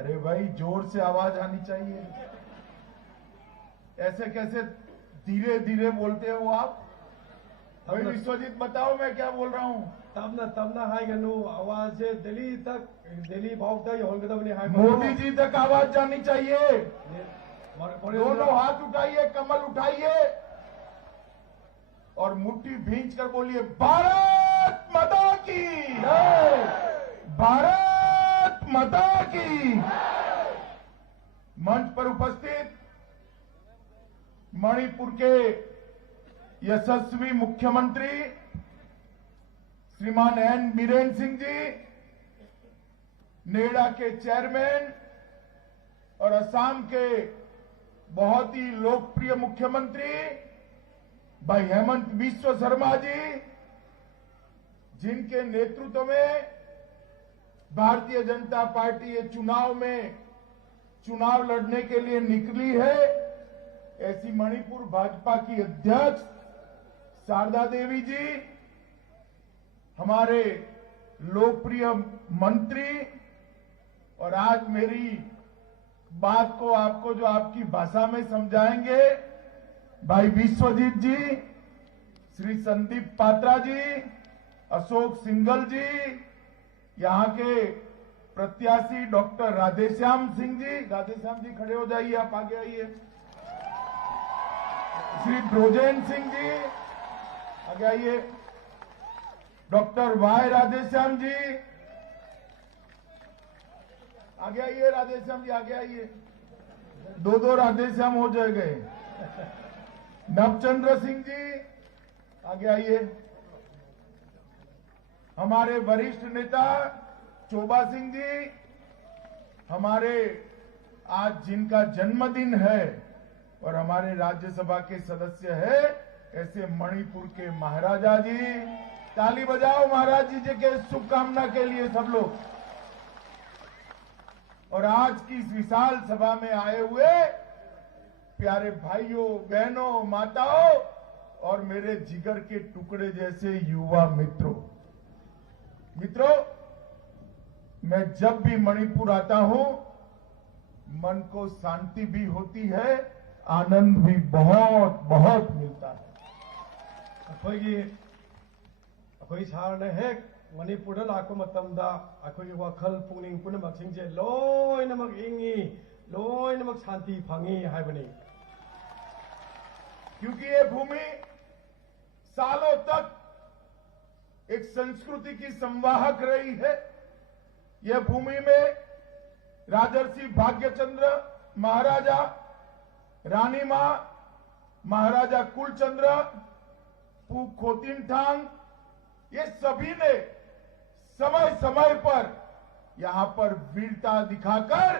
अरे भाई जोर से आवाज आनी चाहिए। ऐसे कैसे धीरे धीरे बोलते हो आप? भाई विश्वजीत बताओ मैं क्या बोल रहा हूँ। तमना हाय गनु आवाज से दिल्ली तक दिल्ली भाव तक होलगदबनी हाय मोदी जी तक आवाज जानी चाहिए। दोनों हाथ उठाइए, कमल उठाइए और मुट्ठी भींच कर बोलिए भारत माता की जय, भारत माता की। मंच पर उपस्थित मणिपुर के यशस्वी मुख्यमंत्री श्रीमान एन बीरेन सिंह जी, नेडा के चेयरमैन और असम के बहुत ही लोकप्रिय मुख्यमंत्री भाई हेमंत बिस्वा शर्मा जी, जिनके नेतृत्व में भारतीय जनता पार्टी ये चुनाव लड़ने के लिए निकली है, ऐसी मणिपुर भाजपा की अध्यक्ष शारदा देवी जी, हमारे लोकप्रिय मंत्री, और आज मेरी बात को आपको जो आपकी भाषा में समझाएंगे भाई विश्वजीत जी, श्री संदीप पात्रा जी, अशोक सिंघल जी, यहां के प्रत्याशी डॉक्टर राधेश्याम सिंह जी, राधेश्याम जी खड़े हो जाइए, आप आगे आइए, श्री ब्रोजेन सिंह जी आगे आइए, डॉक्टर वाई राधेश्याम जी आगे आइए, राधेश्याम जी आगे आइए, दो राधेश्याम हो जाएंगे, नवचंद्र सिंह जी आगे आइए, हमारे वरिष्ठ नेता चोबा सिंह जी, हमारे आज जिनका जन्मदिन है और हमारे राज्यसभा के सदस्य है, ऐसे मणिपुर के महाराजा जी, ताली बजाओ महाराज जी के शुभकामना के लिए सब लोग। और आज की इस विशाल सभा में आए हुए प्यारे भाइयों, बहनों, माताओं और मेरे जिगर के टुकड़े जैसे युवा मित्रों, मैं जब भी मणिपुर आता हूं मन को शांति भी होती है, आनंद भी बहुत बहुत मिलता है। अखोई सारने हेक मणिपुर लाको मतमदा अखोई वखल पुनिंग पुनमक सिंजे लोइनमक इंगी लोइनमक शांति फंगी हाइबनी। क्योंकि ये भूमि सालों तक एक संस्कृति की संवाहक रही है। यह भूमि में राजर्षि भाग्यचंद्र महाराजा, रानी मां, महाराजा कुलचंद्र, पू खोतिनठांग, ये सभी ने समय समय पर यहां पर वीरता दिखाकर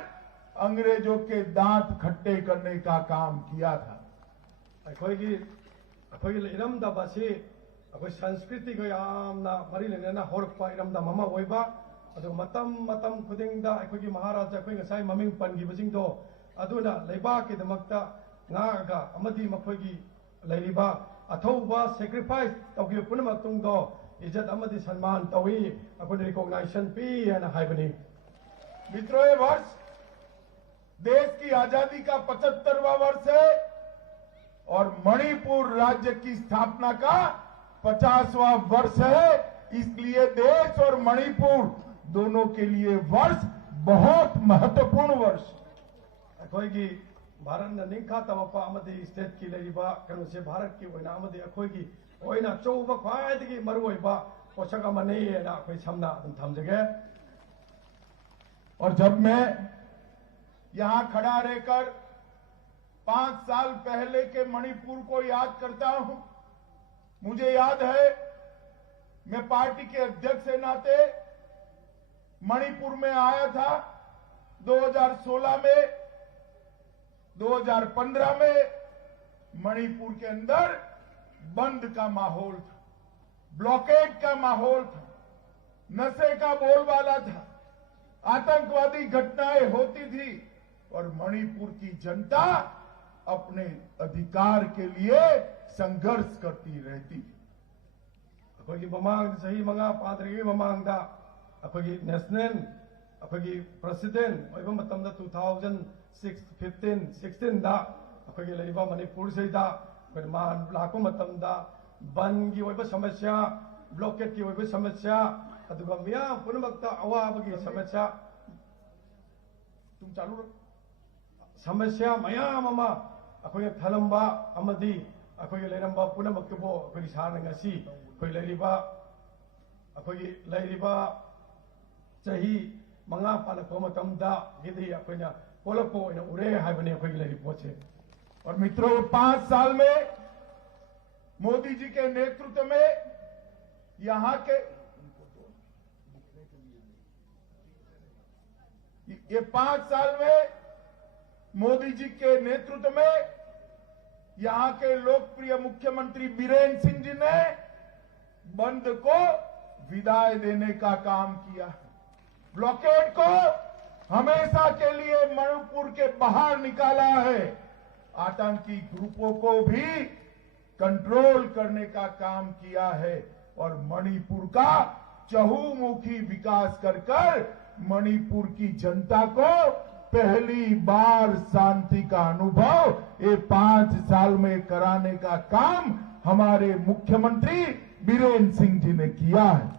अंग्रेजों के दांत खट्टे करने का काम किया था। संस्कृति को यामना मरी लेना होरपा इरमदा ममा ओइबा अदो मतम मतम खुदिंगदा अखोगी महाराजा अखोई गसाई ममिंग पनगिबसिंगदो अदुना लेबाके दमक्ता नागा अमदी मखोगी लेरिबा अथौबा सैक्रिफाइस तौगी पुनमक्तुंगदो इज्जत अमदी सम्मान तौई अखोई रिकॉग्निशन पी एना हाइबनी। मित्रों, ये वर्ष देश की आजादी का 75वां वर्ष है और मणिपुर राज्य की स्थापना का 50वां वर्ष है। इसलिए देश और मणिपुर दोनों के लिए वर्ष बहुत महत्वपूर्ण वर्ष। अखोई भारत ने निखा तमपा अमदी स्टेट की लेरिबा कनो से भारत की ओइना अमदी अखोई ओइना चौबा ख्वाइदगी मरुओइबा पोषक अमने ना अखोई समना अदुम थमजगे। और जब मैं यहां खड़ा रहकर 5 साल पहले के मणिपुर को याद करता हूं, मुझे याद है मैं पार्टी के अध्यक्ष के नाते मणिपुर में आया था 2016 में, 2015 में मणिपुर के अंदर बंद का माहौल था, ब्लॉकेड का माहौल था, नशे का बोलबाला था, आतंकवादी घटनाएं होती थी और मणिपुर की जनता अपने अधिकार के लिए संघर्ष करती रहती थी। अखोई ममांग सही मंगा पाद्री ममांगदा अखोई नेशनल अखोगी प्रेसिडेंट ओइबा मतमदा 2015-16 दा अखोगी लेबा मणिपुर सेदा मान लाको मतमदा बन की ओइबा समस्या ब्लॉकेट की ओइबा समस्या अदुगा मिया पुनमक्ता अवाबगी समस्या तुम चालू रखो समस्या मयाम अमा अखोई थलंबा अमदी अखोई लेरंबा पुनमक्तबो अखोई सारंगसी अखोई लेरिबा अखोई लेरिबा चाही मंगा पालको मतमदा गिदी अखोइना पोलपो ओइना उरे हाइबने अखोई लेरि पोचे। और मित्रों 5 साल में मोदी जी के नेतृत्व में यहाँ के ये 5 साल में मोदी जी के नेतृत्व में यहाँ के लोकप्रिय मुख्यमंत्री बीरेन सिंह जी ने बंद को विदाई देने का काम किया। ब्लॉकेड को हमेशा के लिए मणिपुर के बाहर निकाला है। आतंकी ग्रुपों को भी कंट्रोल करने का काम किया है और मणिपुर का चहुमुखी विकास कर मणिपुर की जनता को पहली बार शांति का अनुभव ये 5 साल में कराने का काम हमारे मुख्यमंत्री बीरेन सिंह जी ने किया है।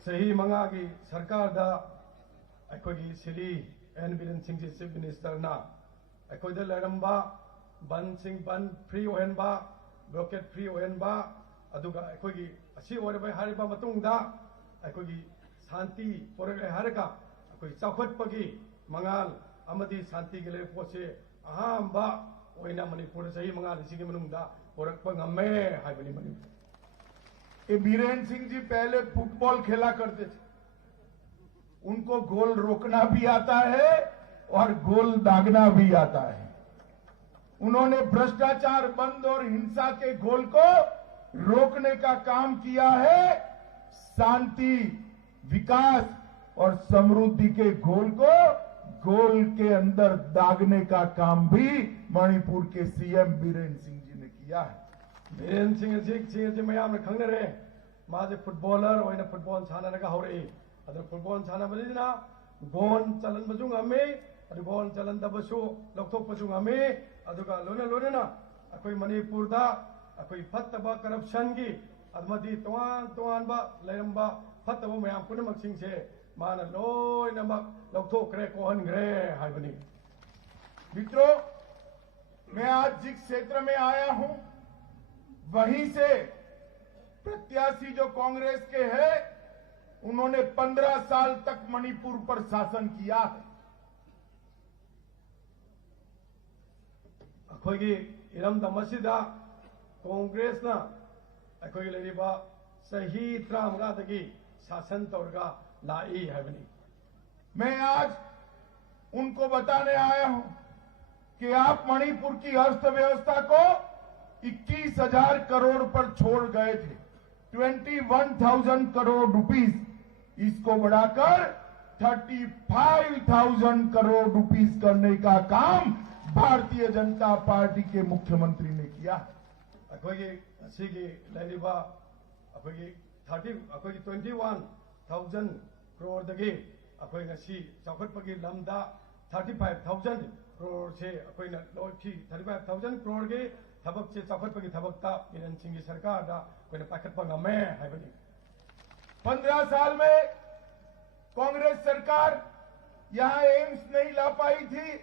सही मंगा की सरकार दा अखोगी सिली N Biren Singh ji chief minister ना अखोद लेरंबा बन सिंह बन फ्री ओहनबा ब्लॉकेट फ्री ओहनबा अदुगा अखोगी असी ओरबे हारिबा मतुंगदा अखोगी शांति पोरगे हारका अखोई चाखोटपगी मंगाल अमदी शांति के लिए पोसे अहांबा ओइना मणिपुर सही मंगाल इसी मनुंगदा पोरकपा ngame हाइबनी मणिपुर। ये बीरेन सिंह जी पहले फुटबॉल खेला करते थे, उनको गोल रोकना भी आता है और गोल दागना भी आता है। उन्होंने भ्रष्टाचार बंद और हिंसा के गोल को रोकने का काम किया है। शांति विकास और समृद्धि के गोल को गोल के अंदर दागने का काम भी मणिपुर के सीएम बीरेन सिंह जी ने किया है। बीरेन सिंह जी मैम ने खंगनरे माजे फुटबॉलर ओइना फुटबॉल साननगा हौरे अदर फुटबॉल सानबदिना गोन चलन बजु ngame अदु गोन चलन दबसु लौथोक बजु ngame अदुगा लोना लोना अखोई मणिपुर दा अखोई फत्तबा करप्शन की अदमदी तोवान तोवान बा लेरंबा फत्तबा मैम पुनमक सिंह से मान लोइनमक लौथोकरे कोहनग्रे हाइबनी। मित्रों, मैं आज जिस क्षेत्र में आया हूं वहीं से प्रत्याशी जो कांग्रेस के हैं उन्होंने 15 साल तक मणिपुर पर शासन किया है। अखोगी इरमदा मसीदा कांग्रेस ना अखोगी लेरिबा सही 35 शासन तौरगा लाई है बनी। मैं आज उनको बताने आया हूं कि आप मणिपुर की अर्थव्यवस्था को 21,000 करोड़ पर छोड़ गए थे, 21,000 करोड़ रुपीस, इसको बढ़ाकर 35,000 करोड़ रुपीस करने का काम भारतीय जनता पार्टी के मुख्यमंत्री ने किया। अखोगी असीगी लेरिबा अखोगी 21,000 करोड़ दगे अखोई ngasi चाखटपगी लमदा 35,000 करोड़ से अखोई न लोथी 35,000 करोड़ के थबक से चाखटपगी थबकता बीरेन सिंह की सरकार दा कोई पाखटपा ngame हाइबनी। 15 साल में कांग्रेस सरकार यहां एम्स नहीं ला पाई थी।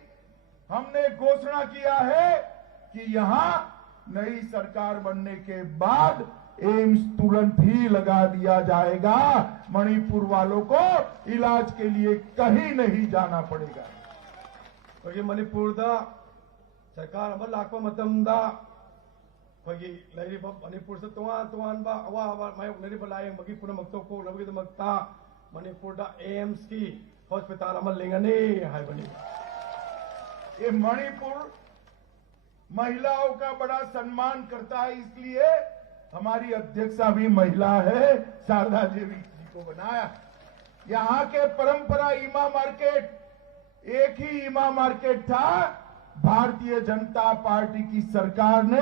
हमने घोषणा किया है कि यहां नई सरकार बनने के बाद एम्स तुरंत ही लगा दिया जाएगा। मणिपुर वालों को इलाज के लिए कहीं नहीं जाना पड़ेगा। कोई मणिपुर दा सरकार अमल लाखो मतमदा कोई लेरिबा मणिपुर से तोवान बा अवा मायोक लेरिबा लायंग बगी पुनमक्तो को लबगी दमक्ता मणिपुर दा एम्स की हॉस्पिटल अमल लेंगने हाइबनी। ये मणिपुर महिलाओं का बड़ा सम्मान करता है, इसलिए हमारी अध्यक्षा भी महिला है, शारदा देवी जी को बनाया। यहाँ के परंपरा ईमा मार्केट एक ही ईमा मार्केट था। भारतीय जनता पार्टी की सरकार ने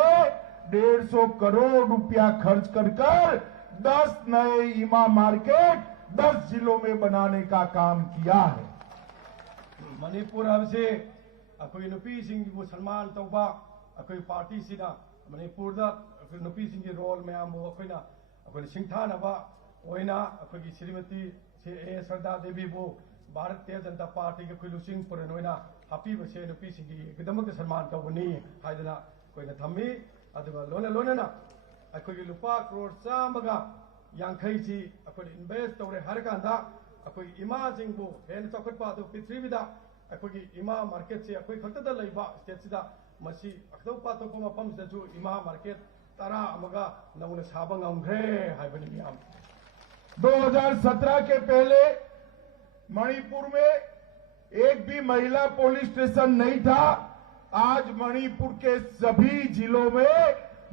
150 करोड़ रुपया खर्च कर 10 नए ईमा मार्केट 10 जिलों में बनाने का काम किया है। मणिपुर हबसे अखोई नुपी सिंह को सम्मान तौबा अखोई पार्टी सिना मणिपुर दा नुपी सिंह की रोल में आम अखोइना अखोई सिंथानबा ओइना अखोई श्रीमती से ए सरदा देवी बो भारतीय जनता पार्टी के अखोई लुसिंग पुरन ओइना हापी बसे नुपी सिंह की एकदमक सम्मान तौबनी हाइदना कोइना थम्मी अदुगा लोना लोना अखोई लुपा करोड़ चामगा यांखई सी अखोई इन्वेस्ट तौरे हर कांदा अखोई इमा सिंह बो हेन चौखटपा अदु पृथ्वीदा अखोई इमा मार्केट से अखोई खतदा लैबा स्टेट सिदा मसी अखदौपा तोपा मफम सिदसु इमा मार्केट तरा अमगा नौना साबा ngamkhre हाइबनि मियाम 2017 के पहले मणिपुर में एक भी महिला पुलिस स्टेशन नहीं था। आज मणिपुर के सभी जिलों में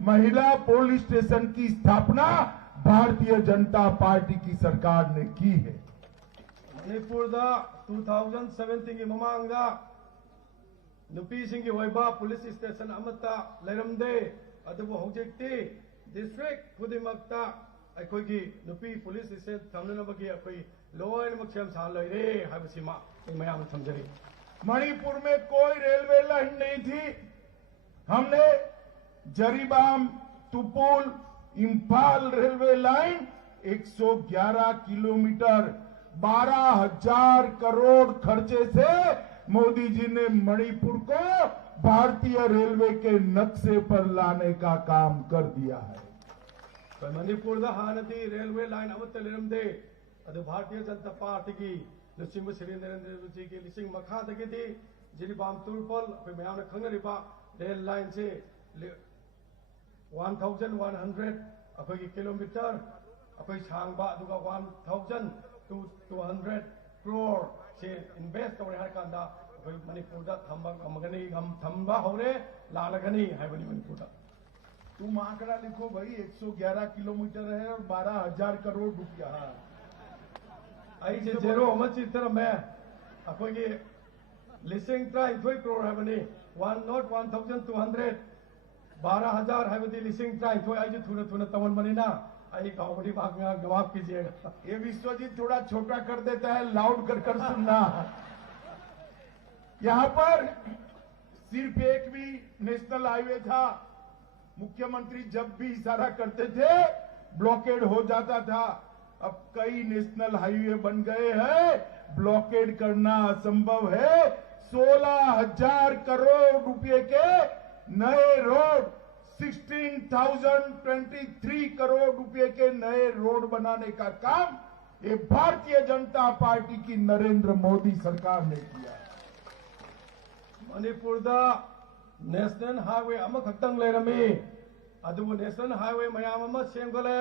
महिला पुलिस स्टेशन की स्थापना भारतीय जनता पार्टी की सरकार ने की है। मणिपुर दा 2017 की ममांगदा नुपी सिंह की ओइबा पुलिस स्टेशन अमता लेरमदे अदुबो हौजेक्ति डिस्ट्रिक्ट खुदिमक्ता अखोई नुपी पुलिस स्टेशन थमनबगी अखोई लोयनमक सेम सा लैरे हाबसिमा मयाम थमजरी। मणिपुर में कोई रेलवे लाइन नहीं थी। हमने Jiribam Tupul Imphal railway line 111 kilometre 12,000 crore खर्चे से मोदी जी ने मणिपुर को भारतीय रेलवे के नक्शे पर लाने का काम कर दिया है। मणिपुर हानदी रेलवे लाइन अमत लेरमदे अदु भारतीय जनता पार्टी की लुसिंग श्री नरेंद्र जी की लिसिंग मखादगी जिरीबाम तुरपल अखोई मयाम खंगरिबा रेल लाइन से 1100 अखोई किलोमीटर अखोई सांगबा अदुगा 1,200 करोड़ से इन्वेस्ट तौरे हर कांदा अखोई मणिपुर दा थम्बा हौरे लालगनी हाइबनि मणिपुर दा। तुम आंकड़ा लिखो भाई 111 किलोमीटर है और 12,000 करोड़ रुपया। आई जेरो चित्र में अखोई लिसिंग 23 करोड़ है 1,200 12,000 है लिसिंग 23 आई थून थून तवन मनीना आई गाँवड़ी जवाब कीजिएगा। ये विश्वजीत थोड़ा छोटा कर देता है, लाउड कर सुनना। यहाँ पर सिर्फ एक भी नेशनल हाईवे था। मुख्यमंत्री जब भी इशारा करते थे ब्लॉकेड हो जाता था। अब कई नेशनल हाईवे बन गए हैं, ब्लॉकेड करना असंभव है। 16,000 करोड़ रुपए के नए रोड 16,023 करोड़ रुपए के नए रोड बनाने का काम ये भारतीय जनता पार्टी की नरेंद्र मोदी सरकार ने किया। मणिपुर दा नेशनल हाईवे अमखक्तंग लेरमी अदुगु नेशनल हाईवे मयाम अमा सेमगले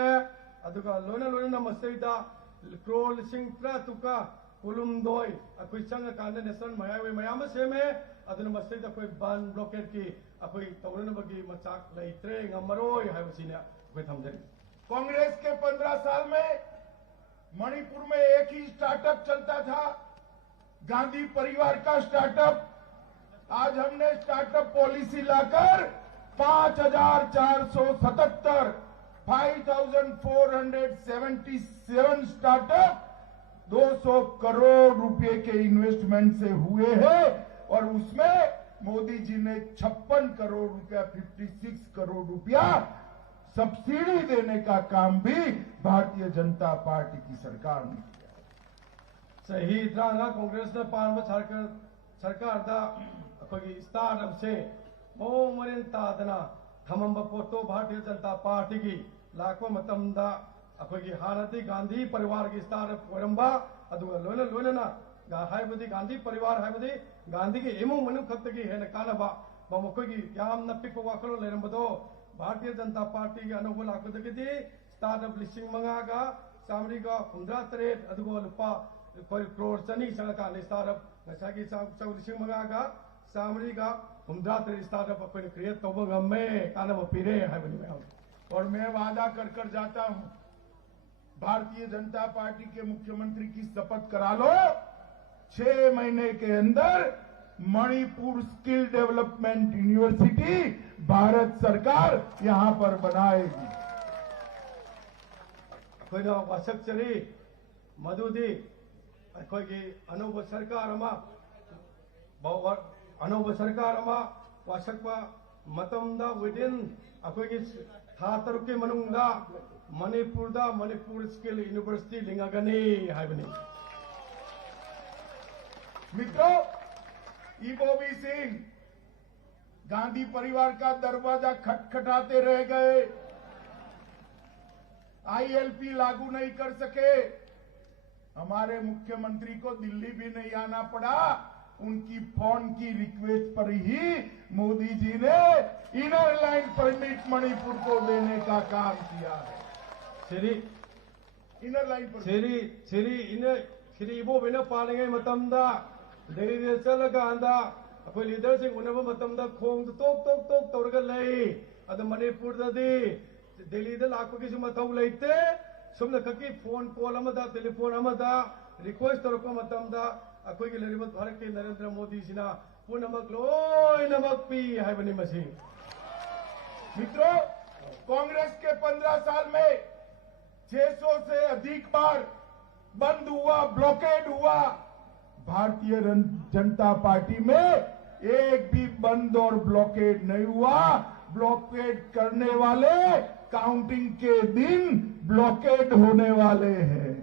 अदुगा लोना लोना मसैदा करोड़ लिसिंग 3 कुलुमदोय अखोई चंग कांदा नेशनल हाईवे मयाम सेमे अदुन मसैदा कोई बन ब्लॉकेड की अखोई तौरनबगी मचाक लेत्रे ngamaroy हाइबसिने अखोई थमजरी। कांग्रेस के 15 साल में मणिपुर में एक ही स्टार्टअप चलता था, गांधी परिवार का स्टार्टअप। आज हमने स्टार्टअप पॉलिसी लाकर 5,477 5,477 स्टार्टअप 200 करोड़ रुपए के इन्वेस्टमेंट से हुए हैं और उसमें मोदी जी ने 56 करोड़ रुपया 56 करोड़ रुपया सब्सिडी देने का काम भी भारतीय जनता पार्टी की सरकार ने किया। सही तरह कांग्रेस ने पार्म सरकार दा अखोई स्टार्टअप से मौंग मरिन तादना थमंब पोतो भारतीय जनता पार्टी की लाखों मतमदा अखोई हानती गांधी परिवार की स्टार्टअप ओरंबा अदुगा लोना लोना हाइबदी गांधी परिवार हाइबदी गांधी की इमुंग मनुख खत्तगी है कानबा ममकोगी यामना पिक वाखलो लेरंबदो भारतीय जनता पार्टी की अनोबो लाखोदगी स्टार्टअप लिसिंग मंगागा चामरीगा 53 अदुगो लुपा कोई करोड़ चनी संगका स्टार्टअप नसागी लिसिंग मंगागा चामरीगा 53 स्टार्टअप अपन क्रिएट तौब गमे कानबो पीरे हाइबनी में। और मैं वादा कर जाता हूं, भारतीय जनता पार्टी के मुख्यमंत्री की शपथ करा लो, 6 महीने के अंदर Manipur skill development university Bharat सरकार यहां पर बनाएगी। कोई वासक चरी मधुदी अखोगी अनौब सरकार अनौब सरकार वासक्पा मतमदा विदिन अखोगी था तरुक के मनुंगदा मणिपुर स्किल यूनिवर्सिटी लिंगागनी हाइबनी मित्रों, ईबोबी सिंह गांधी परिवार का दरवाजा खटखटाते रह गए, आईएलपी लागू नहीं कर सके। हमारे मुख्यमंत्री को दिल्ली भी नहीं आना पड़ा, उनकी फोन की रिक्वेस्ट पर ही मोदी जी ने इनर लाइन परमिट मणिपुर को देने का काम किया है। Shri inner line permit Shri इबो बिना पालेंगे मतमदा दिल्ली चलगांदा अखोई लीडर से उन्नब मतमदा खोंग तोक तौरगा लई अद मणिपुर ददी दिल्ली दा लाखोगी मथौ लेते सुमना ककी फोन कॉल अमदा टेलीफोन अमदा रिक्वेस्ट तौरको मतमदा अखोई लरिबत भारत के नरेंद्र मोदी सिना पुनमक लोइनमक पी हाइबनी मसी। मित्रों, कांग्रेस के 15 साल में 600 से अधिक बार बंद हुआ, ब्लॉकेड हुआ। भारतीय जनता पार्टी में एक भी बंद और ब्लॉकेड नहीं हुआ। ब्लॉकेड करने वाले काउंटिंग के दिन ब्लॉकेड होने वाले हैं।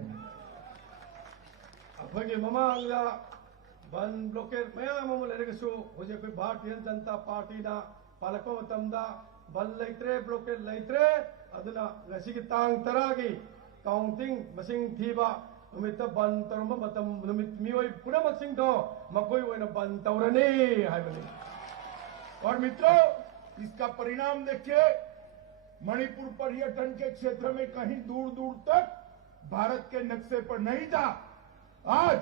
अखोगी ममांगा बंद ब्लॉकेड मयाम अमु लेरगसु होजे कोई भारतीय जनता पार्टी ना पालको मतमदा बंद लेत्रे ब्लॉकेड लेत्रे अदुना गसी की तांग तरागी काउंटिंग मसिंग थीबा नुमित बंद तौरम मतम नुमित मियोई पुनमक सिंह दो मकोई ओइना बंद तौरनी हाइबनी। और मित्रों, इसका परिणाम देखिए, मणिपुर पर्यटन के क्षेत्र में कहीं दूर दूर तक भारत के नक्शे पर नहीं था। आज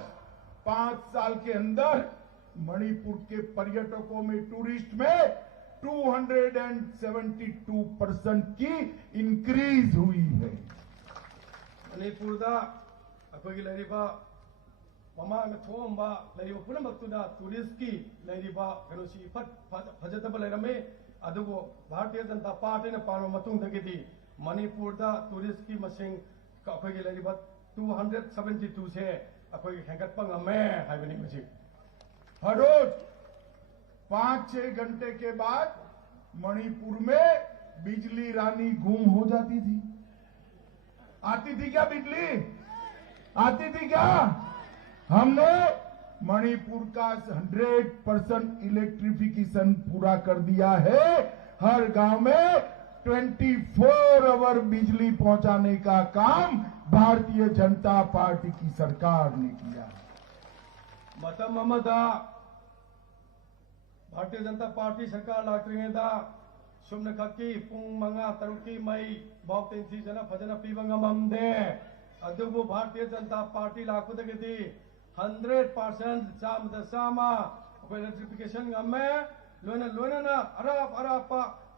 5 साल के अंदर मणिपुर के पर्यटकों में, टूरिस्ट में 272% की इंक्रीज हुई है। मणिपुर दा अखोगी लरिबा ममांग थोंबा लरिबा पुनमक्तुना टूरिस्ट की लरिबा कनुसी फजतब लरमे अदुगो भारतीय जनता पार्टी ने पानो मतुंगदगिदी मणिपुर दा टूरिस्ट की मसिंग अखोगी लरिबा 272 से अखोगी हेंगतपा ngame हाइबनी मसी। हर रोज 5-6 घंटे के बाद मणिपुर में बिजली रानी गुम हो जाती थी। आती थी क्या बिजली? आती थी क्या? हमने मणिपुर का 100% इलेक्ट्रिफिकेशन पूरा कर दिया है। हर गांव में 24 आवर बिजली पहुंचाने का काम भारतीय जनता पार्टी की सरकार ने किया। मतम अमदा भारतीय जनता पार्टी सरकार लाक्रिंगेदा सुमन खकी पुंग मंगा तरुकी मई बाउतें थी जना फजना पीबंगमदे अदुबु भारतीय जनता पार्टी लाकुदगदी 100% चामदा सामा इलेक्ट्रिफिकेशन ngame लोना अराप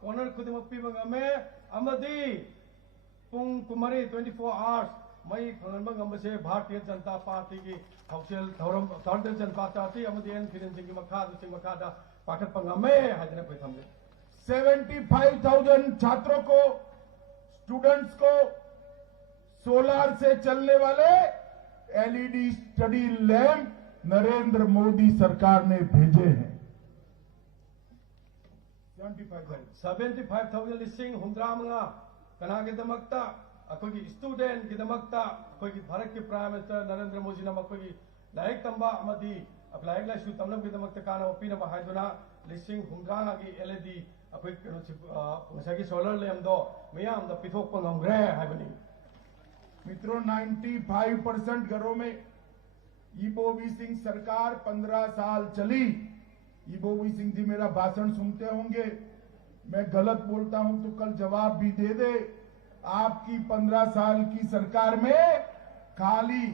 ओनर खुदिमक पीबंगमे अमदी पुंग कुमारी 24 आवर्स मई फंगनबा ngambase भारतीय जनता पार्टी की हौसल थौरम भारतीय जनता पार्टी अमदी एन फिरेंस की मखादा पाठक ngame हाजने कोई थमले 75,000 छात्रों को, स्टूडेंट्स को सोलार से चलने वाले LED study lamp Narendra Modi सरकार ने भेजे हैं। 75,000 लिसिंग हुंद्रामंगा कना के दमकता अखोगी स्टूडेंट के दमकता अखोगी भारत के प्राइम मिनिस्टर नरेंद्र मोदी ने अखोगी लाइक तंबा अमदी अप्लाई लाइक शु तमनम के दमकता काना ओपीना बहाइदुना लिसिंग हुंद्रांगा की एलईडी अखोई की सोलर लैंप दो मियाम द पिथोक ngamgre हाइबनी। मित्रों, 95% घरों में ईबोबी सिंह सरकार 15 साल चली। ईबोबी सिंह जी मेरा भाषण सुनते होंगे, मैं गलत बोलता हूं तो कल जवाब भी दे दे। आपकी 15 साल की सरकार में खाली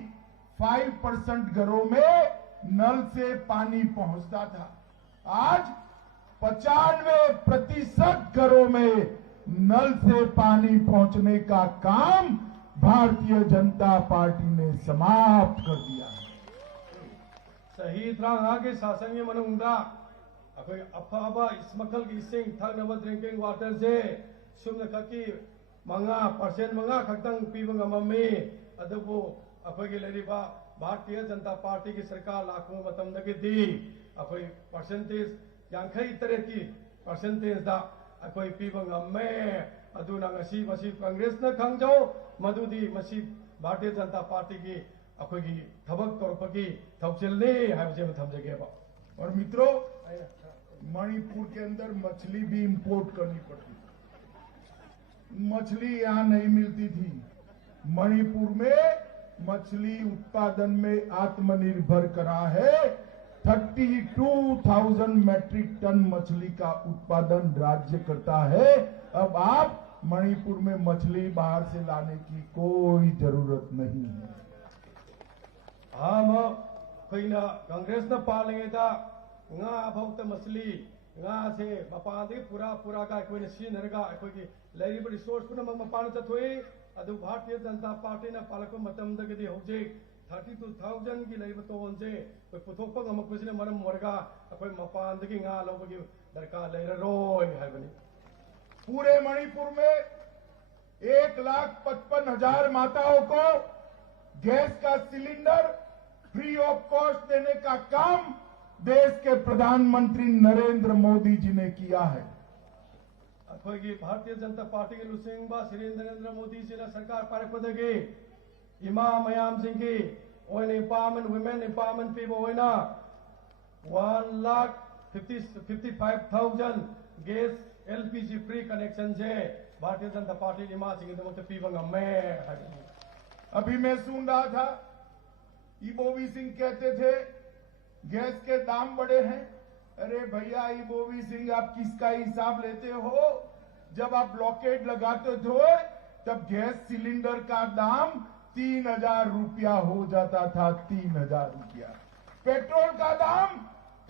5% घरों में नल से पानी पहुंचता था। आज 95% घरों में नल से पानी पहुंचने का काम भारतीय जनता पार्टी ने समाप्त कर दिया। सही तरह आगे शासन में मनुंगदा अखोई अफाबा स्मकल की सिंह थगनब ड्रिंकिंग वाटर से सुमन खकी 5% खक्तंग पीब ngamamme अदबो अखोई लेरिबा भारतीय जनता पार्टी की सरकार लाखों मतम दगी अखोई परसेंटेज यांखई तरह की परसेंटेज दा अखोई पीबंग अम्मे अदुना ngasi masi कांग्रेस न खंगजो मधुदी मसी भारतीय जनता पार्टी की अखोई की थबक तौरपकी थौचिलने हाइबजे में थमजगेबा। और मित्रों, मणिपुर के अंदर मछली भी इंपोर्ट करनी पड़ती थी। मछली यहाँ नहीं मिलती थी। मणिपुर में मछली उत्पादन में आत्मनिर्भर करा है। 32,000 मैट्रिक टन मछली का उत्पादन राज्य करता है। अब आप मणिपुर में मछली बाहर से लाने की कोई जरूरत नहीं है। हम कोईना कांग्रेस न पालेंगे ता nga बहुत मछली nga से मपादे पूरा का कोई सी नरगा कोई की लेरी बड़ी रिसोर्स पुन मपान चथोई अदु भारतीय जनता पार्टी न पालको मतम दगदी होजे 32,000 की लेरी बतोन से कोई पुथोप गम कुसने मरम मरगा कोई मपान दगी nga लोबगी दरकार लेर रोय है बनी। पूरे मणिपुर में 1,55,000 माताओं को गैस का सिलेंडर फ्री ऑफ कॉस्ट देने का काम देश के प्रधानमंत्री नरेंद्र मोदी जी ने किया है। अखोई भारतीय जनता पार्टी के लुसिंगबा श्री नरेंद्र मोदी जी ने सरकार पारपदगी इमा मयाम सिंह की ओइन एम्पावरमेंट वुमेन एम्पावरमेंट पीबो ओइना 1,55,000 गैस एलपीजी फ्री कनेक्शन से भारतीय जनता पार्टी इमा सिंह ने पीबंग में। अभी मैं सुन रहा था इबोवी सिंह कहते थे गैस के दाम बढ़े हैं। अरे भैया इबोवी सिंह, आप किसका हिसाब लेते हो? जब आप ब्लॉकेड लगाते थे तब गैस सिलेंडर का दाम 3,000 रुपया हो जाता था। 3,000 रुपया। पेट्रोल का दाम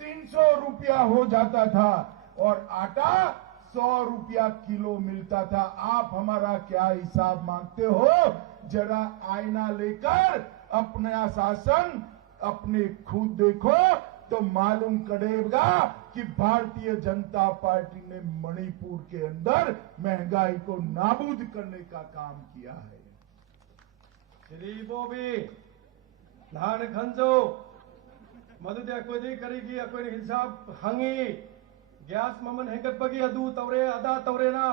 300 रुपया हो जाता था और आटा 100 रुपया किलो मिलता था। आप हमारा क्या हिसाब मांगते हो? जरा आईना लेकर अपना शासन अपने खुद देखो तो मालूम पड़ेगा कि भारतीय जनता पार्टी ने मणिपुर के अंदर महंगाई को नाबूद करने का काम किया है। श्री बोबी नान खंजो मधुदे कोई करेगी कोई हिसाब हंगी गैस ममन हेंगत बगी अदू तवरे अदा तवरे ना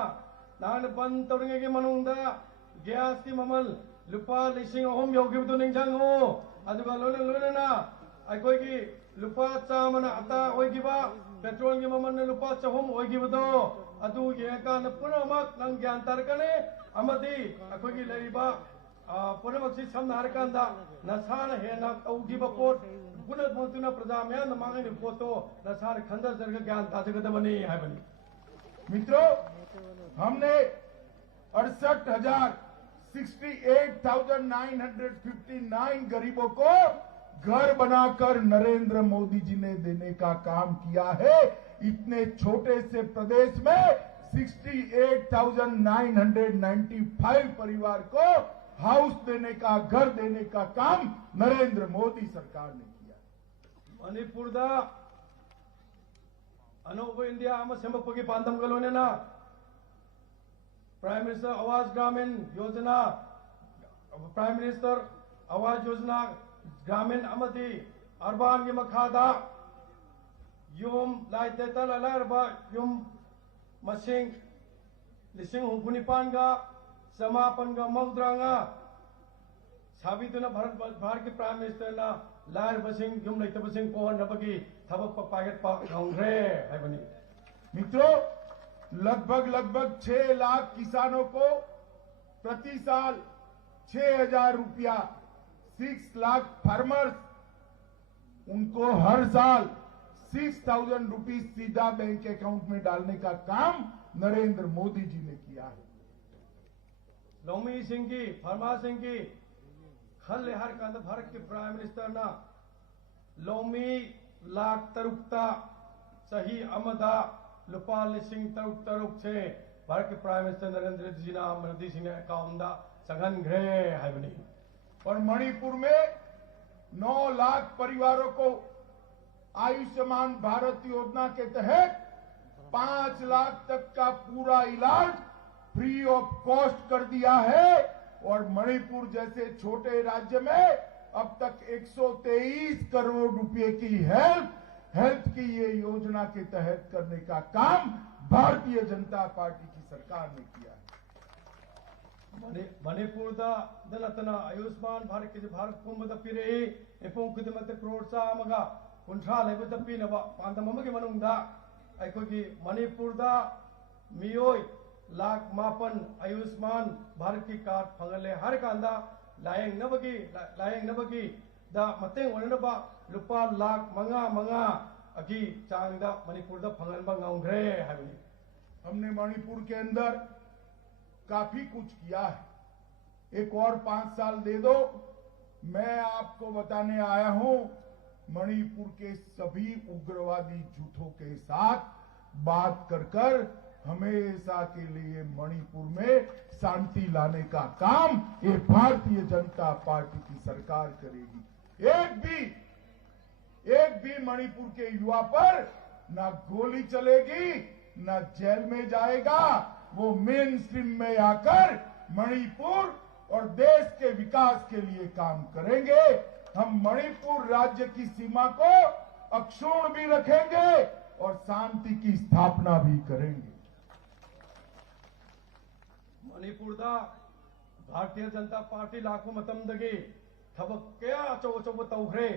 नान बंद तवरेंगे की मनुंदा गैस की ममल लुपा लिसिंग अहम योगिबदु निंजंगो अदुगा लोने लोने ना अखोई की लुपा चामन अता ओइगिबा पेट्रोल की ममन लुपा चहुम ओइगिबदो अदु येका न पुनमक नंग ज्ञान तरकने अमदी अखोई की लेरिबा पुनमक सि समनारकांदा नसान हेना औगिबा पोट पुनः मोतुना प्रजा म्यान मांगने पोतो नसान खंदर जरग ज्ञान ताजगदबनी है बनी। मित्रों, हमने 68,959 गरीबों को घर बनाकर नरेंद्र मोदी जी ने देने का काम किया है। इतने छोटे से प्रदेश में 68,995 परिवार को हाउस देने का, घर देने का काम नरेंद्र मोदी सरकार ने किया। मणिपुर दा अनोखो इंडिया आम सेमपगी पांदम गलोने ना प्राइम मिनिस्टर आवास ग्रामीण योजना, प्राइम मिनिस्टर आवास योजना ग्रामीण अमदी अर्बान की मखादा युम लाइटेता लालारबा युम मसिंग लिसिंग हुफुनिपानगा समापनगा मौद्रांगा साबितुना भारत के प्राइम मिनिस्टर ना लार बसिंग युम लाइटे बसिंग पोहन नबगी थबक पागत पा कांग्रे है बनी। मित्रों, लगभग 6 लाख किसानों को प्रति साल 6,000 रुपया, 6 लाख फार्मर्स उनको हर साल 6,000 रुपीज सीधा बैंक अकाउंट में डालने का काम नरेंद्र मोदी जी ने किया है। लोमी सिंह की फरमा सिंह की खल हर का भारत के प्राइम मिनिस्टर ना लोमी लाख तरुकता सही अमदा लुपा लिसिंग तरुक से भारत के प्राइम मिनिस्टर नरेंद्र जी ना मोदी सिंह ने अकाउंट सघन घे है बनी। और मणिपुर में 9 लाख परिवारों को आयुष्मान भारत योजना के तहत 5 लाख तक का पूरा इलाज फ्री ऑफ कॉस्ट कर दिया है। और मणिपुर जैसे छोटे राज्य में अब तक 123 करोड़ रुपए की हेल्थ की ये योजना के तहत करने का काम भारतीय जनता पार्टी की सरकार ने किया है। मणिपुर दलतना आयुष्मान भारत के भारत पुंबद पीरे एपों खुदमत करोड़ चामगा कुंठा लेबद पीनबा पांदम अमगे मनुंगदा अखोगी मणिपुर दा मियोय लाख मापन आयुष्मान भारत की कार्ड फंगले हर कांदा लायंग नबगी दा मतेंग वनबा लुपा लाख मंगा अगी चांगदा मणिपुर दा फंगनबा ngongre हाबनी। हमने मणिपुर के अंदर काफी कुछ किया है, एक और 5 साल दे दो। मैं आपको बताने आया हूं, मणिपुर के सभी उग्रवादी झूठों के साथ बात कर हमेशा के लिए मणिपुर में शांति लाने का काम ये भारतीय जनता पार्टी की सरकार करेगी। एक भी मणिपुर के युवा पर ना गोली चलेगी, ना जेल में जाएगा। वो मेन स्ट्रीम में आकर मणिपुर और देश के विकास के लिए काम करेंगे। हम मणिपुर राज्य की सीमा को अक्षुण्ण भी रखेंगे और शांति की स्थापना भी करेंगे। मणिपुर दा भारतीय जनता पार्टी लाखों मतमदगी थबक क्या अचौब तौरे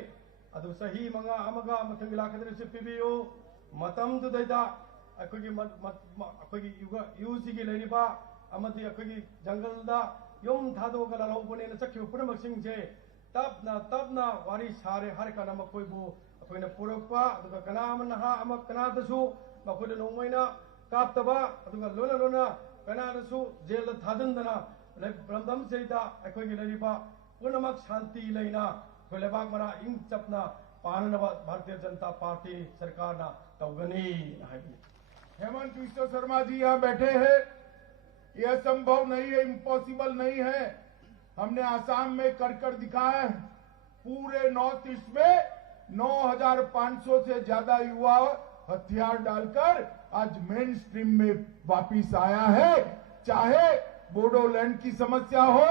अदु सही मंगा अमगा मथंग लाखदे से पीबीओ मतम दुदैदा अखोगी यूसी की लेरिबा अमदी अखोगी जंगल दा योम थादो गला लौबने न चक्यु पुनमसिंग जे तबना वारी सारे हर काना मकोइबु अखोइना पुरकपा अदुगा कनाम नहा अमक कनादसु मकोइना नोंमैना काप्तबा अदुगा लोना कनादसु जेल थाजंदना ब्रह्मदम सेदा अखोगी लेरिबा पुनमक शांति लेना लेबाक मना इंग चपना पाननबा भारतीय जनता पार्टी सरकार ना तौगनी हाइबनी। हेमंत विश्व शर्मा जी यहाँ बैठे हैं, यह संभव नहीं है, इम्पॉसिबल नहीं है। हमने आसाम में कर दिखाया है। पूरे नॉर्थ ईस्ट में 9,500 से ज्यादा युवा हथियार डालकर आज मेन स्ट्रीम में वापिस आया है। चाहे बोडोलैंड की समस्या हो,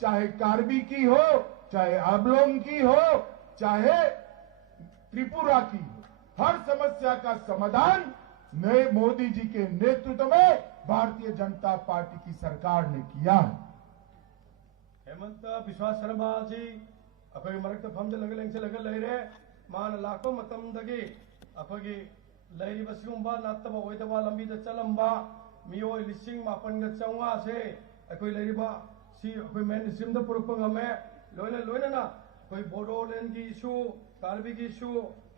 चाहे कार्बी की हो, चाहे आबलोंग की हो, चाहे त्रिपुरा की हो, हर समस्या का समाधान नए मोदी जी के नेतृत्व में भारतीय जनता पार्टी की सरकार ने किया है। हेमंत विश्वास शर्मा जी अखोई मरक फमद लगे लेरे मान लाखों मतमदगी अखोगी लेरिबा सिगुंबा नातबा ओइदबा लंबीदा चलंबा मियोय लिसिंग मापन ग चौंगा से अखोई लेरिबा सी अखोई मेन स्ट्रीम द पुरप ngame लोइना ना कोई बोडोलैंड की इशू, कार्बी की इशू,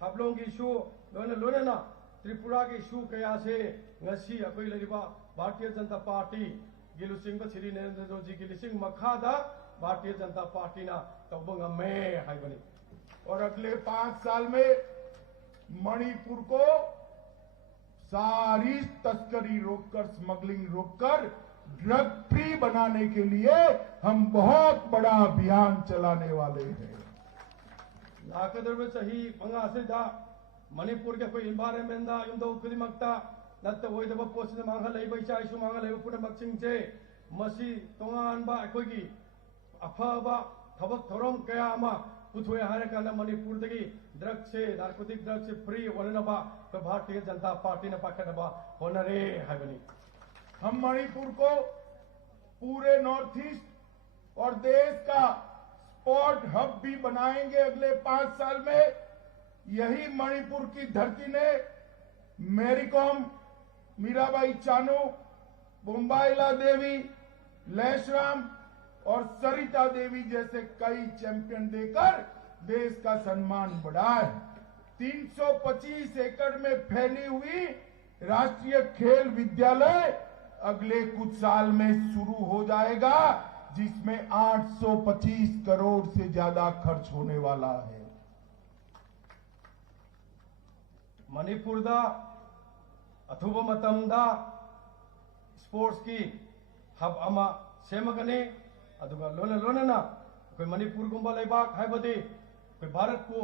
हाबलोंग की इशू लोइना ना त्रिपुरा के इशू कया से ngasi अखोई लेरिबा भारतीय जनता पार्टी गिलुसिंग ब श्री नरेंद्र मोदी की लिसिंग मखादा भारतीय जनता पार्टी ना तौब ngame हाइबनी। और अगले 5 साल में मणिपुर को सारी तस्करी रोककर, स्मगलिंग रोककर ड्रग फ्री बनाने के लिए हम बहुत बड़ा अभियान चलाने वाले हैं। लाकदर में सही मंगा से दा मणिपुर के कोई एनवायरनमेंट दा युम दो खुदी मक्ता नत्त होय दब पोस्ट मांगा लेबै चाइसु मांगा लेबै पुन मक्सिंग से मसी तोंगान बा अखोगी अफाबा थबक थोरम कया अमा पुथोय हारे काना मणिपुर दगी ड्रग से नार्कोटिक ड्रग से फ्री वननबा तो भारतीय जनता पार्टी ने पाखनबा होनरे हाइबनी। हम मणिपुर को पूरे नॉर्थ ईस्ट और देश का स्पोर्ट हब भी बनाएंगे अगले 5 साल में। यही मणिपुर की धरती ने मैरी कॉम, मीराबाई चानू, बोम्बाइला देवी, लेशराम और सरिता देवी जैसे कई चैंपियन देकर देश का सम्मान बढ़ाया है। 325 एकड़ में फैली हुई राष्ट्रीय खेल विद्यालय अगले कुछ साल में शुरू हो जाएगा, जिसमें 825 करोड़ से ज्यादा खर्च होने वाला है। मणिपुर दा अथुब मतम दा स्पोर्ट्स की हब अमा सेमगने अदुगा लोना ना कोई मणिपुर गुंबा लेबाक हाइबदे कोई भारत को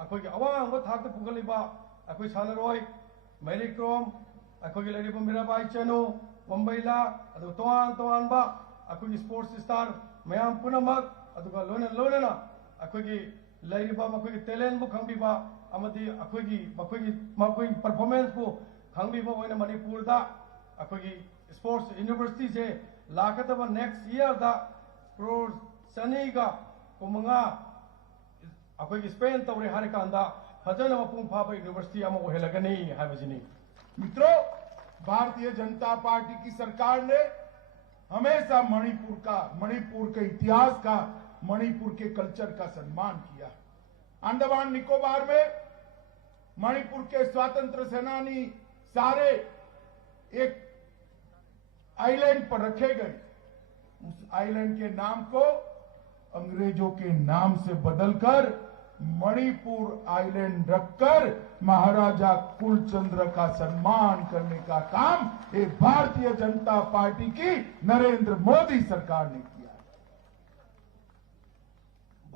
अखोगी अवांग थाक पुगलिबा अखोई सानरोय मैरी कॉम अखोगी लेरिबा मीराबाई चानू बम्बईला अदु तोआन बा अखोगी स्पोर्ट्स स्टार मयाम पुनमक अदुगा लोना लोना अखोगी लैरिबा मखोगी टैलेंट बु खंगबिबा अमदी अखोगी परफॉर्मेंस बु खंगबिबा ओइना मणिपुर दा अखोगी स्पोर्ट्स यूनिवर्सिटी से लाकतबा नेक्स्ट ईयर दा क्रोर सनीगा कुमंगा अखोगी स्पेन तौरे हारे कांदा फजन मपुंग फाबा यूनिवर्सिटी अमा ओहेलगनी हाबजिनी। मित्रों, भारतीय जनता पार्टी की सरकार ने हमेशा मणिपुर के इतिहास का, मणिपुर के कल्चर का सम्मान किया। अंडमान निकोबार में मणिपुर के स्वतंत्र सेनानी सारे एक आइलैंड पर रखे गए। उस आइलैंड के नाम को अंग्रेजों के नाम से बदलकर मणिपुर आइलैंड रखकर महाराजा कुलचंद्र का सम्मान करने का काम एक भारतीय जनता पार्टी की नरेंद्र मोदी सरकार ने किया।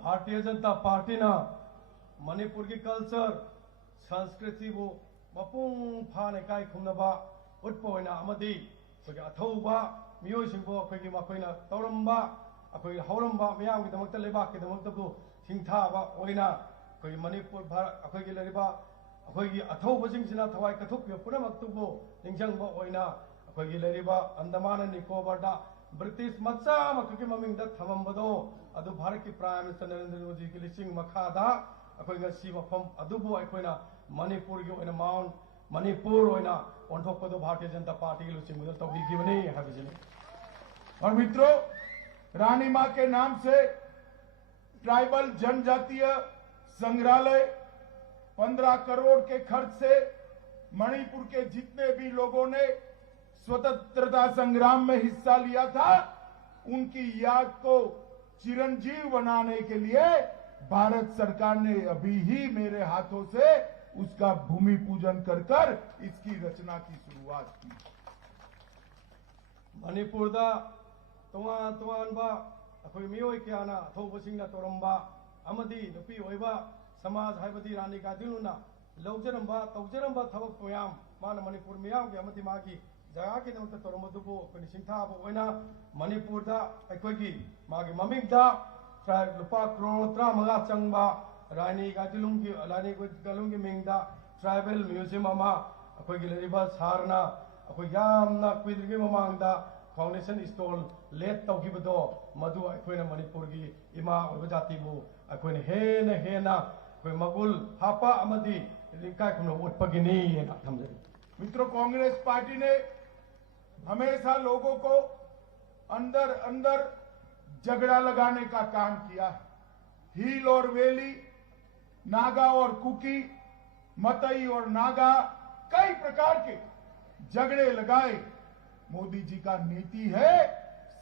भारतीय जनता पार्टी ना मणिपुर की कल्चर संस्कृति वो मपुंग फाने काय खुमनबा उत्पोइना अमदी अखोगी अथौबा मियोइसिंबो अखोगी मखोइना तौरंबा अखोगी हौरंबा मयाम की दमकता लेबाक की दमकतबु सिंथाबा ओइना अखोगी मणिपुर अखोगी लरिबा अखोगी अथौबसिंगसिना थवाई कथुक पुनमक्तुबु निंजंबा ओइना अखोगी लरिबा अंडमान निकोबार दा ब्रिटिश मच्चा मखोगी ममिंगदा थमंबदो अदु भारत की प्राइम मिनिस्टर नरेंद्र मोदी की लिसिंग मखादा अखोगी ngasi मफम अदुबु अखोइना मणिपुर की ओइना माउंट मणिपुर ओइना ओंथोकपदो भारतीय जनता पार्टी की लिसिंग मुदल तौबीगिबनी हाबिजिनी। और मित्रों, रानी मां के नाम से ट्राइबल जनजातीय संग्रहालय 15 करोड़ के खर्च से मणिपुर के जितने भी लोगों ने स्वतंत्रता संग्राम में हिस्सा लिया था उनकी याद को चिरंजीव बनाने के लिए भारत सरकार ने अभी ही मेरे हाथों से उसका भूमि पूजन कर इसकी रचना की शुरुआत की। मणिपुर दा तोंगान तोंगान बा अखोई मियोय क्याना अथौबसिंगना तोरंबा अमदी नुपी ओइबा समाज हाइबदी रानी गादिलुना लौजरंबा तौजरंबा थबक मयाम माना मणिपुर मियाम के अमदी मागी जगह की नमक तोरंबदुबो अखोई सिंथाबो ओइना मणिपुर दा अखोई मागी ममिंगदा ट्राइब लुपा करोड़ 35 चंगबा रानी गादिलुंगी मिंगदा ट्राइबल म्यूजियम अमा अखोई लरिबा सारना अखोई यामना कुइद्रिगी ममांगदा फाउंडेशन स्टॉल लेट तौगिबदो मधु अखोइना मणिपुर की इमा ओइबा जातिबु अखोइना हेना अखोई मगुल हापा अमदी लिंकाय खुनो उत्पगिनी ना थमजरी। मित्रों, कांग्रेस पार्टी ने हमेशा लोगों को अंदर अंदर झगड़ा लगाने का काम किया। हील और वेली, नागा और कुकी, मतई और नागा, कई प्रकार के झगड़े लगाए। मोदी जी का नीति है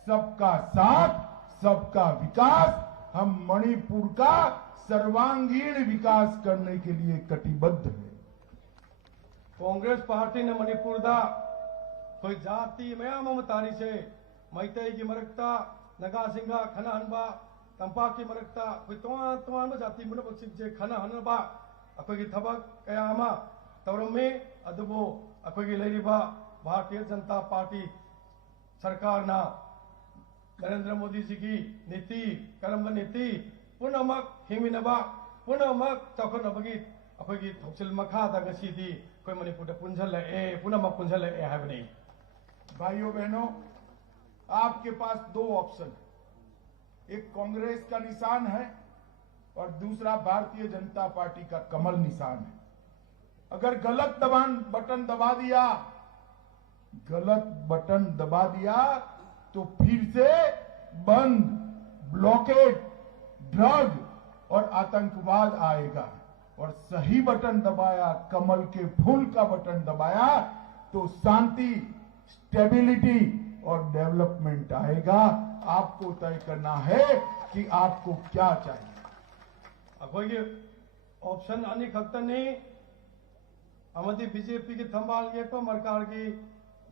सबका साथ सबका विकास। हम मणिपुर का सर्वांगीण विकास करने के लिए कटिबद्ध है। कांग्रेस पार्टी ने मणिपुर दा कोई जाति मयाम तारी से मैतई की मरकता नगा सिंगा खना हनबा तंपा की मरकता कोई तोआन जाति मुनबक्सिंग से खना हनबा अखोगी थबक कयामा तौरमे अदुबो अखोगी लैरिबा भारतीय जनता पार्टी सरकार ना नरेंद्र मोदी जी की नीति करम नीति पुनमक हिमिनबा पुनमक चौखनबगी अखोगी थोक्सिल मखादा गसीदी कोई मणिपुर पुनमक पुंझल हाबनी। भाइयों बहनों, आपके पास दो ऑप्शन, एक कांग्रेस का निशान है और दूसरा भारतीय जनता पार्टी का कमल निशान है। अगर गलत बटन दबा दिया तो फिर से बंद, ब्लॉकेड, ड्रग और आतंकवाद आएगा। और सही बटन दबाया, कमल के फूल का बटन दबाया तो शांति, स्टेबिलिटी और डेवलपमेंट आएगा। आपको तय करना है कि आपको क्या चाहिए। अखोई ऑप्शन अनी खक्तनी अमदी बीजेपी की थंबाल येप मरकार की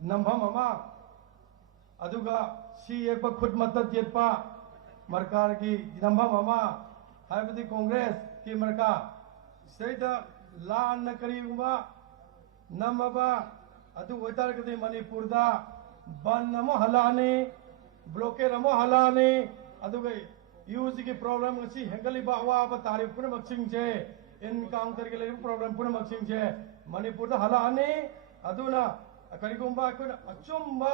नंभम अमा अदुगा सी एक खुद मदद येपा मरकार की नंभम अमा हाइबदी कांग्रेस की मरका सेदा लान करीबा नमबा अदु ओइतार कदे मणिपुर दा बन नम हलाने ब्लॉकेट अमा हलाने अदुगे यूजी की प्रॉब्लम ngasi हेंगलिबा अवाब तारीफ पुनमक्सिंगजे इनकाउंटर के लिए प्रॉब्लम पुनमक्सिंगजे मणिपुर दा हलाने अदुना करिगुंबा अखोय अचुम्बा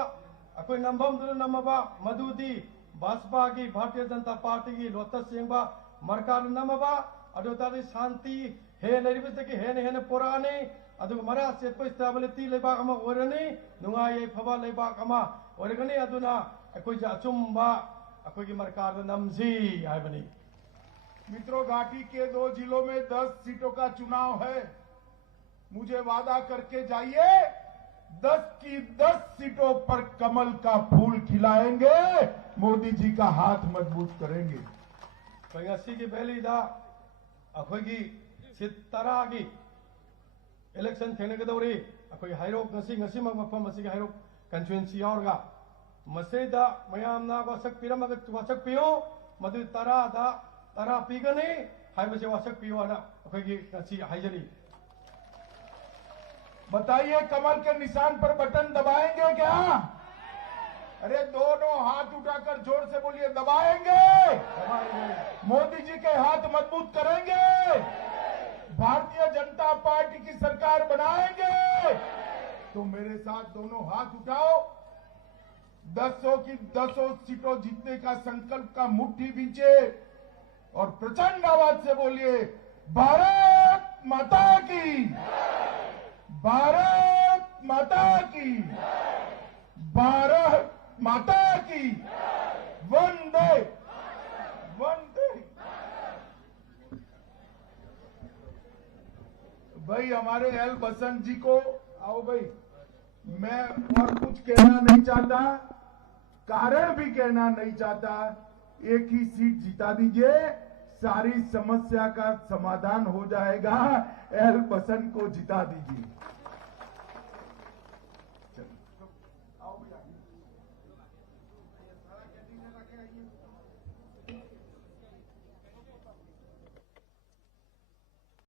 अखोय नंबम दुन नमबा मधुदी भाजपा की भारतीय जनता पार्टी की लोटस सेंबा मरकार नमबा अदु तादि शांति हे लेरिबसकी हे पोराने अदु मरा सेटप स्टेबिलिटी लेबा अमा ओरनी नुंगाये फबा लेबा अमा ओरगनी अदुना अखोय अचुम्बा अखोय की मरकार नमजी आइबनी। मित्रों, घाटी के 2 जिलों में 10 सीटों का चुनाव है। मुझे वादा करके जाइए, 10 की 10 सीटों पर कमल का फूल खिलाएंगे, मोदी जी का हाथ मजबूत करेंगे। ngasi की पहली दा अखोय की सितरा की इलेक्शन थेने के दौरी अखोय हाइरोक ngasi मफम मसी हाइरोक कंस्टिट्यूएंसी यावरगा मसेदा मयामना वासक पिरमग वासक पियो मदु तरा पीगने हाइबसे वासक पियो ना अखोय की ngasi हाइजरी। बताइए, कमल के निशान पर बटन दबाएंगे क्या? अरे दोनों हाथ उठाकर जोर से बोलिए, दबाएंगे। मोदी जी के हाथ मजबूत करेंगे, भारतीय जनता पार्टी की सरकार बनाएंगे। तो मेरे साथ दोनों हाथ उठाओ, 10 की 10 सीटों जीतने का संकल्प का मुट्ठी बींचे और प्रचंड आवाज से बोलिए, भारत माता की, भारत माता की, भारत माता की, वंदे वंदे। भाई हमारे एल बसंत जी को आओ भाई, मैं और कुछ कहना नहीं चाहता, कारण भी कहना नहीं चाहता, एक ही सीट जिता दीजिए, सारी समस्या का समाधान हो जाएगा। एल बसंत को जिता दीजिए।